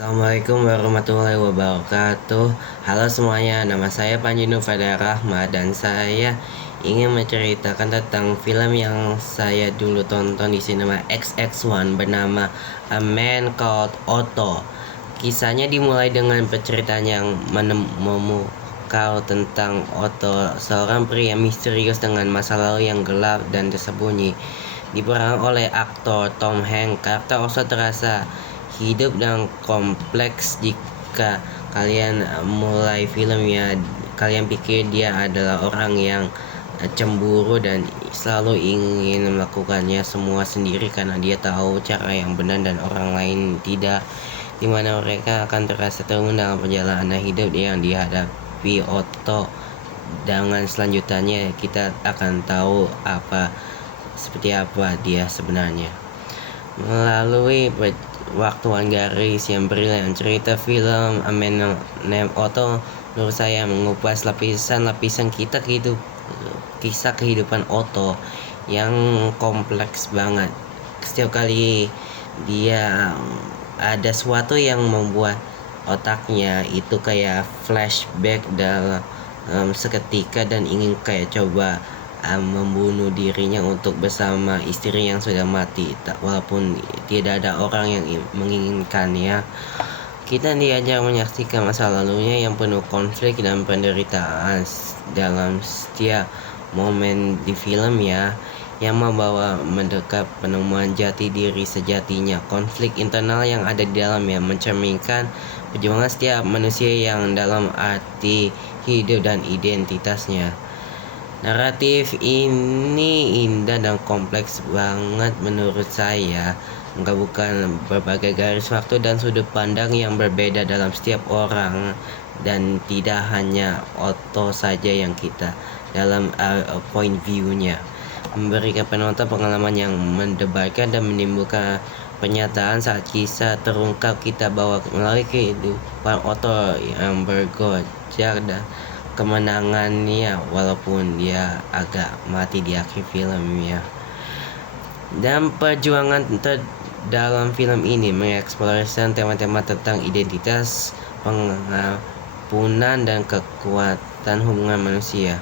Assalamualaikum warahmatullahi wabarakatuh. Halo semuanya, nama saya Panji Nufada Rahmat dan saya ingin menceritakan tentang film yang saya dulu tonton di sinema XX1 bernama A Man Called Otto. Kisahnya dimulai dengan penceritaan yang memukau tentang Otto, seorang pria misterius dengan masa lalu yang gelap dan tersembunyi. Diperankan oleh aktor Tom Hanks, karakter Otto terasa hidup dan kompleks. Jika kalian mulai filmnya, kalian pikir dia adalah orang yang cemburu dan selalu ingin melakukannya semua sendiri karena dia tahu cara yang benar dan orang lain tidak, dimana mereka akan terasa terus dalam perjalanan hidup yang dihadapi Otto. Dengan selanjutnya kita akan tahu seperti apa dia sebenarnya. Melalui waktuan garis yang brilian, cerita film A Man Named Otto menurut saya mengupas lapisan-lapisan kisah kehidupan Otto yang kompleks banget. Setiap kali dia ada sesuatu yang membuat otaknya itu kayak flashback dalam seketika dan ingin kayak coba membunuh dirinya untuk bersama istri yang sudah mati, walaupun tidak ada orang yang menginginkannya. Kita diajak menyaksikan masa lalunya yang penuh konflik dan penderitaan dalam setiap momen di film ya, yang membawa mendekat penemuan jati diri sejatinya. Konflik internal yang ada di dalamnya mencerminkan perjuangan setiap manusia yang dalam arti hidup dan identitasnya. Naratif ini indah dan kompleks banget menurut saya, menggabungkan berbagai garis waktu dan sudut pandang yang berbeda dalam setiap orang, dan tidak hanya Otto saja yang kita dalam point view-nya, memberikan penonton pengalaman yang mendebarkan dan menimbulkan pernyataan saat kisah terungkap. Kita bawa melalui kehidupan Otto yang bergojak dan kemenangannya, walaupun dia agak mati di akhir filmnya. Dan perjuangan dalam film ini mengeksplorasi tema-tema tentang identitas, pengampunan, dan kekuatan hubungan manusia.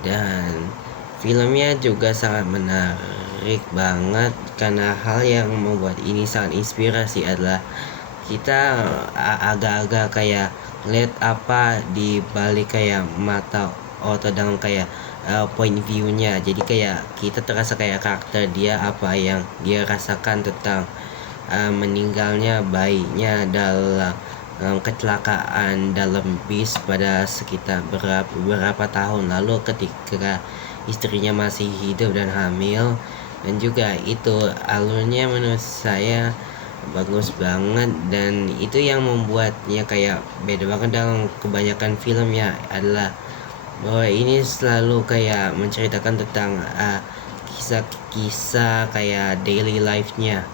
Dan filmnya juga sangat menarik banget karena hal yang membuat ini sangat inspirasi adalah kita agak-agak kayak lihat apa di balik kayak mata Otto dalam kayak point view-nya. Jadi kayak kita terasa kayak karakter dia, apa yang dia rasakan tentang meninggalnya bayinya dalam kecelakaan dalam bis pada sekitar beberapa tahun lalu ketika istrinya masih hidup dan hamil. Dan juga itu alurnya menurut saya bagus banget, dan itu yang membuatnya kayak beda banget dalam kebanyakan film ya, adalah bahwa ini selalu kayak menceritakan tentang kisah-kisah kayak daily life-nya,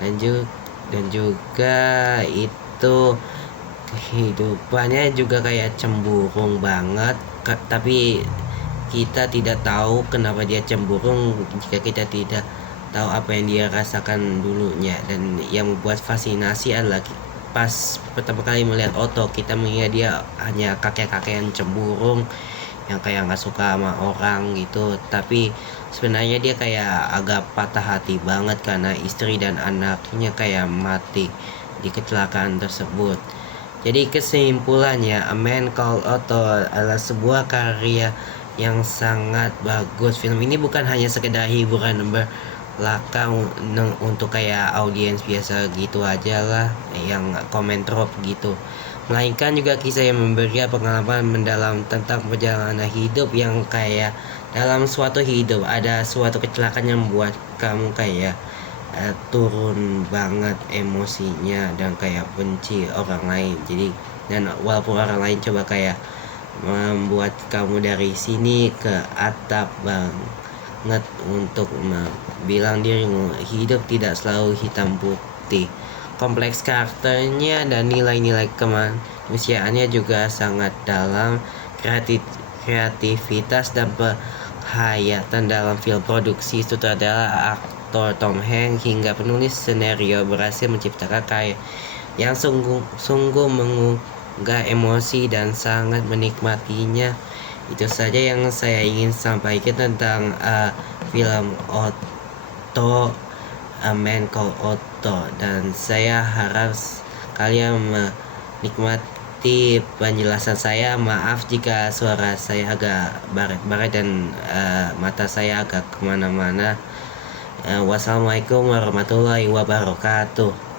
dan juga itu kehidupannya juga kayak cemburung banget, tapi kita tidak tahu kenapa dia cemburung jika kita tidak tahu apa yang dia rasakan dulunya. Dan yang membuat fascinasi adalah pas pertama kali melihat Otto, kita mengira dia hanya kakek-kakek yang cemburung, yang kayak nggak suka sama orang gitu, tapi sebenarnya dia kayak agak patah hati banget karena istri dan anaknya kayak mati di kecelakaan tersebut. Jadi kesimpulannya, A Man Called Otto adalah sebuah karya yang sangat bagus. Film ini bukan hanya sekedar hiburan belakang untuk kayak audiens biasa gitu aja lah, yang komen drop gitu, melainkan juga kisah yang memberi pengalaman mendalam tentang perjalanan hidup, yang kayak dalam suatu hidup ada suatu kecelakaan yang membuat kamu kayak turun banget emosinya dan kayak benci orang lain. Jadi, dan walaupun orang lain coba kayak membuat kamu dari sini ke atap banget untuk bilang dirimu hidup tidak selalu hitam putih. Kompleks karakternya dan nilai-nilai kemanusiaannya juga sangat dalam. Kreativitas dan penghayatan dalam film produksi sutradara, aktor Tom Hanks hingga penulis skenario berhasil menciptakan yang sungguh menggugah emosi dan sangat menikmatinya. Itu saja yang saya ingin sampaikan tentang film Otto, A Man Called Otto, dan saya harap kalian menikmati penjelasan saya. Maaf jika suara saya agak baret-baret dan mata saya agak kemana-mana. Wassalamualaikum warahmatullahi wabarakatuh.